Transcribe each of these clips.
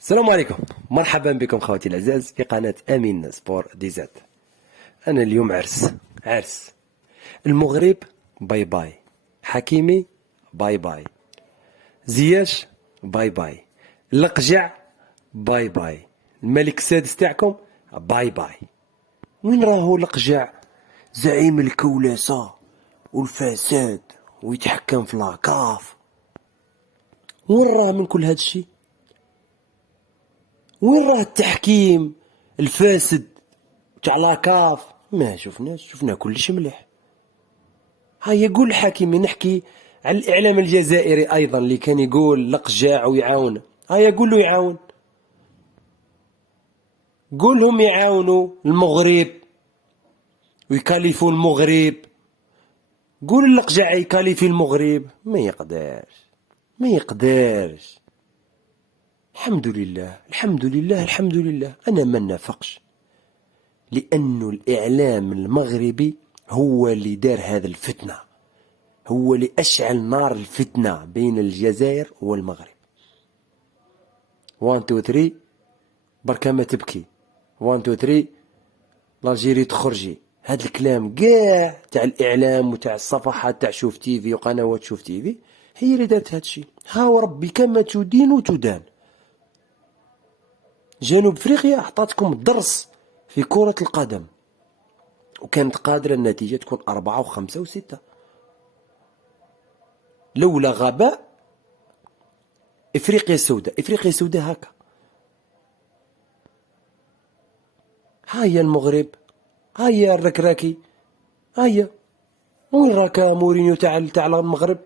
السلام عليكم، مرحبا بكم خواتي الأعزاز في قناة أمين سبور دي زاد. أنا اليوم عرس المغرب، باي باي. حكيمي باي باي. زياش باي باي. اللقجع باي باي. الملك السادس تاعكم باي باي. وين راهو لقجع زعيم الكولاسة والفساد ويتحكم في لاكاف؟ وين راه من كل هادشي؟ وين راه التحكيم الفاسد تاع لاكاف؟ ما شفناش، شفنا كلش مليح. هيا قول الحكيمي، نحكي على الاعلام الجزائري ايضا اللي كان يقول لقجاع ويعاون. هيا قول له يعاون، قولهم يعاونوا المغرب ويكاليفوا المغرب. قول اللقجاع يكاليفي المغرب، ما يقدرش ما يقدرش. الحمد لله الحمد لله الحمد لله. انا ما نافقش، لأنه الإعلام المغربي هو اللي دار هذا الفتنة، هو اللي أشعل نار الفتنة بين الجزائر والمغرب. 1 2 3 بركا ما تبكي. 1 2 3 الجيري تخرجي. هذا الكلام كاع تاع الإعلام وتاع الصفحات تاع شوف تيفي وقنوات شوف تيفي هي اللي دارت هذا الشيء. ها وربي كما تدين وتدان. جنوب افريقيا اعطتكم الدرس في كرة القدم، وكانت قادرة النتيجة تكون 4 و5 و6 لولا غباء افريقيا السوداء. افريقيا السوداء هكا. هيا المغرب، هيا الركراكي، هيا. وين راك مورينيو تاع المغرب؟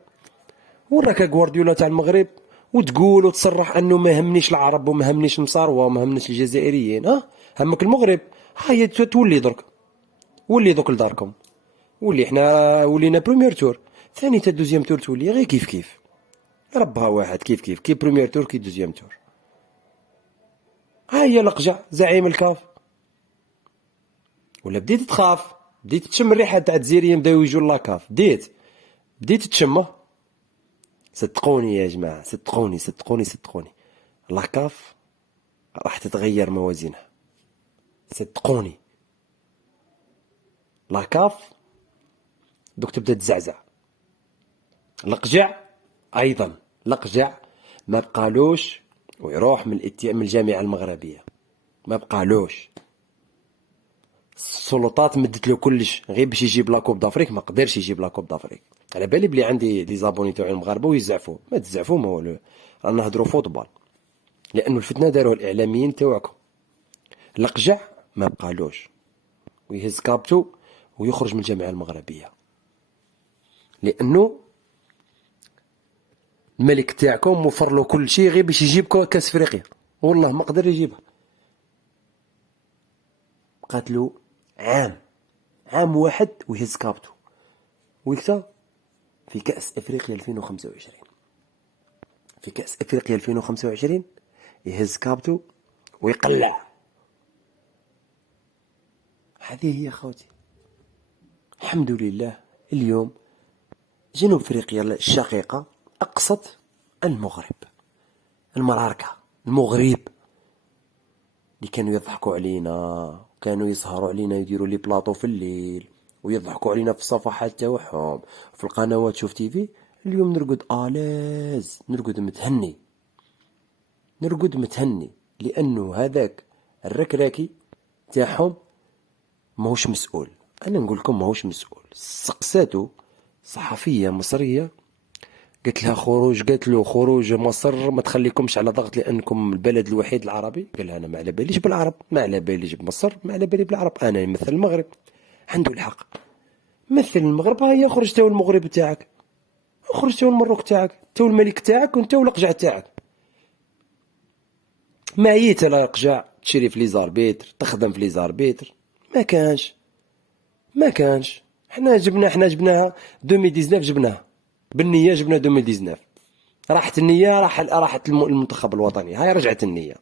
وين راك غوارديولا تاع المغرب؟ وتقول وتصرح انه ما همنيش العرب وما همنيش المصاروه وما همنيش الجزائريين. همك المغرب. هيا تولي درك، ولي دوك لداركم. ولي حنا ولينا بريمير تور، ثاني تا دوزيام تور تولي غير كيف كيف. ربها واحد كيف كيف، كي بريمير تور كي دوزيام تور. هيا لقجع زعيم الكاف. ولا بديت تخاف، بديت تشم الريحه تاع الجزائريين بداو يجوا لاكاف، بديت تشمه. صدقوني يا جماعه، صدقوني صدقوني صدقوني، لاكاف راح تتغير موازينها. صدقوني لاكاف دوك تبدا تزعزع. لقجع ايضا، لقجع ما بقالوش ويروح من الجامعه المغربيه، ما بقالوش. السلطات مدت له كلش غير باش يجيب لاكوب دافريك، ما قدرش يجيب لاكوب دافريك. على بالي بلي عندي لي زابوني تاعي المغاربه ويزعفوا، ما تزعفوا، ما هو رانا نهضروا فوتبال. لانه الفتنه داروها الاعلاميين تاعكم. لقجع ما بقالوش ويهز كابتو ويخرج من الجامعه المغربيه، لانه الملك تاعكم وفر له كل شيء غير باش يجيب كاس افريقيا. والله ما قدر يجيبها. بقات له عام واحد ويهز كابتو ويكتا في كأس افريقيا 2025. في كأس افريقيا 2025 يهز كابتو ويقلع. هذه هي خوتي. الحمد لله اليوم جنوب افريقيا الشقيقة اقصت المغرب، المراركة، المغرب اللي كانوا يضحكوا علينا، كانوا يسهروا علينا، يديروا لي بلاطو في الليل ويضحكوا علينا في الصفحات تاعهم في القنوات شوف تيفي. اليوم نرقد آلاز، نرقد متهني، نرقد متهني، لانه هذاك الركراكي تاعهم ماهوش مسؤول. انا نقول لكم ماهوش مسؤول. سقساتو صحفيه مصريه قالت لها خروج، قالت له خروج مصر ما تخليكمش على ضغط لانكم البلد الوحيد العربي. قال لها انا ما على باليش بالعرب، ما على باليش بمصر، ما على بالي بالعرب، انا يمثل المغرب. عنده الحق، مثل المغرب. هيا خرج تو المغرب تاعك، خرج تو المروك تاعك، تو الملك تاعك وانت والقجع تاعك. ما عييت على القجع تشري في لي زاربيتر، تخدم في لي زاربيتر. ما كانش. حنا جبناها 2019، جبناها بالنية، جبنا 2019. راحت النية، راحت المنتخب الوطني. هاي رجعت النية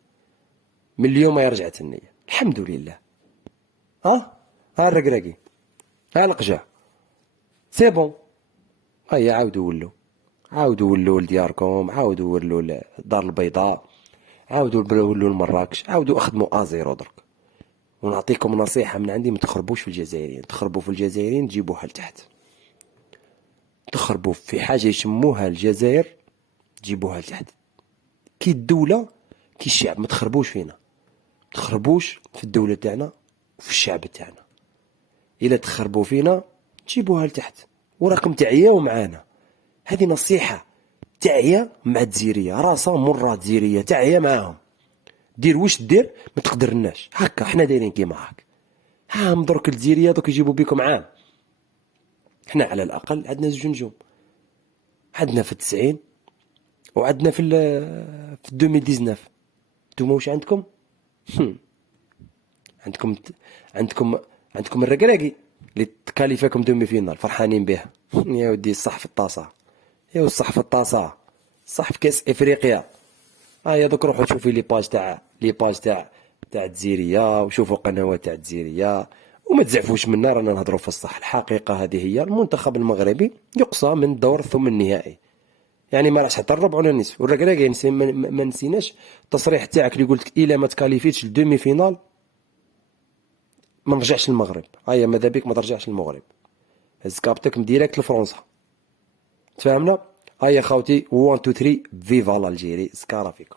من اليوم، هاي رجعت النية الحمد لله. ها الرقراقي، ها القجع، سي بون. هيا عاودوا ولوا لدياركم، عاودوا ولوا الدار البيضاء، عاودوا ولوا لمراكش، عاودوا اخدموا ازيرو درك. ونعطيكم نصيحة من عندي، ما تخربوش في الجزائريين. تخربوا في الجزائريين تجيبوها لتحت. تخربوا في حاجة يسموها الجزائر تجيبوها لتحت. كي الدولة كي الشعب، ما تخربوش فينا، ما تخربوش في الدولة تاعنا وفي الشعب تاعنا. إلا تخربوا فينا تجيبوها لتحت، وراكم تعياو معانا. هذه نصيحة، تعيا مع الجزيرية، راسها مرة الجزيرية تعيا معاهم. دير واش دير ما تقدرناش هكا، حنا دايرين كيما هاك. هاهم درك الجزيرية دوك يجيبوا بيكم عام. حنا على الأقل عندنا 2 نجوم، عندنا في 90 وعندنا في 2019. نتوما واش عندكم؟ عندكم عندكم الركراكي اللي تكاليفاكم دومي فينال، فرحانين بها. يا ودي الصح في الطاسة، يا الصح في الطاسة، صح في كاس افريقيا. يا دوك روحوا شوفوا لي باج تاع الجزيرية، وشوفوا قنوات تاع الجزيرية، وما تزعفوش منا. رانا نهضروا في الصح. الحقيقة هذه هي، المنتخب المغربي يقصى من دور ثم النهائي، يعني ما راحش حتى الربع ولا النصف. والركراكي ما نسيناش التصريح تاعك اللي قلت الا ما تكاليفيتش لدومي فينال ما نرجعش للمغرب. ماذا بيك ما ترجعش للمغرب، هز كابتك ديريكت لفرنسا. تفاهمنا؟ خاوتي 1 2 3 فيفا الجيري، سكارا فيكم.